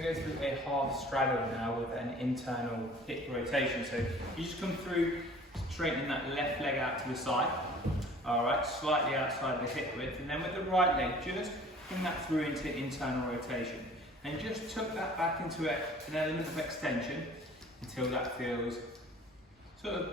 going to go through a half straddle now with an internal hip rotation. So you just come through, straightening that left leg out to the side, alright, slightly outside the hip width, and then with the right leg, just bring that through into internal rotation. And just tuck that back into an element of extension until that feels, sort of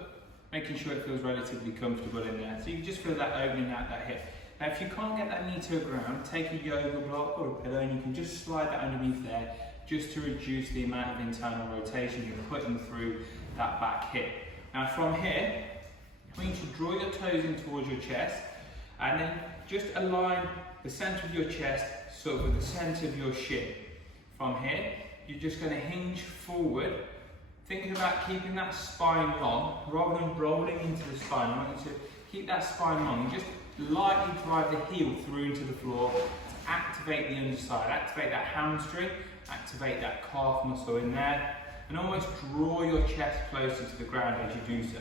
making sure it feels relatively comfortable in there. So you can just feel that opening out that hip. Now if you can't get that knee to the ground, take a yoga block or a pillow and you can just slide that underneath there just to reduce the amount of internal rotation you're putting through that back hip. Now from here, I want you to draw your toes in towards your chest and then just align the centre of your chest sort of with the centre of your shin. From here, you're just going to hinge forward, thinking about keeping that spine long rather than rolling into the spine. I want you to keep that spine long. Just lightly drive the heel through into the floor to activate the underside, activate that hamstring, activate that calf muscle in there, and almost draw your chest closer to the ground as you do so.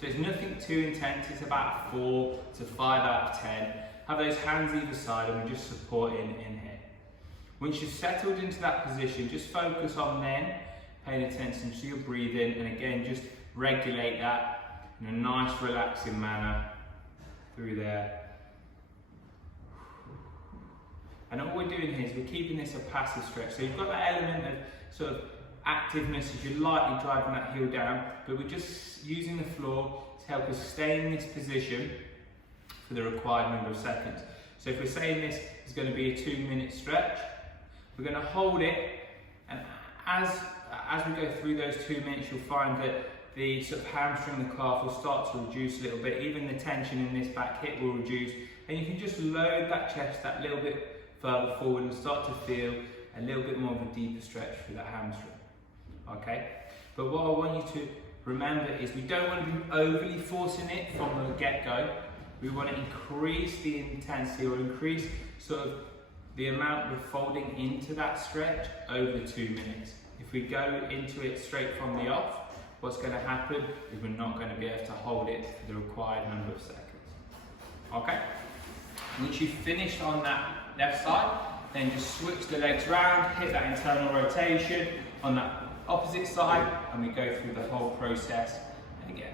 So it's nothing too intense, it's about 4 to 5 out of 10. Have those hands either side and we're just supporting in here. Once you've settled into that position, just focus on then paying attention to your breathing, and again just regulate that in a nice relaxing manner through there. And all we're doing here is we're keeping this a passive stretch. So you've got that element of sort of activeness as you're lightly driving that heel down, but we're just using the floor to help us stay in this position for the required number of seconds. So if we're saying this is going to be a 2-minute stretch, we're going to hold it, and as we go through those 2 minutes, you'll find that the sort of hamstring, the calf will start to reduce a little bit. Even the tension in this back hip will reduce, and you can just load that chest that little bit further forward and start to feel a little bit more of a deeper stretch through that hamstring. Okay, but what I want you to remember is we don't want to be overly forcing it from the get-go. We want to increase the intensity or increase sort of the amount we're folding into that stretch over the 2 minutes. If we go into it straight from the off, what's going to happen is we're not going to be able to hold it for the required number of seconds. Okay? Once you've finished on that left side, then just switch the legs round, hit that internal rotation on that opposite side, and we go through the whole process again.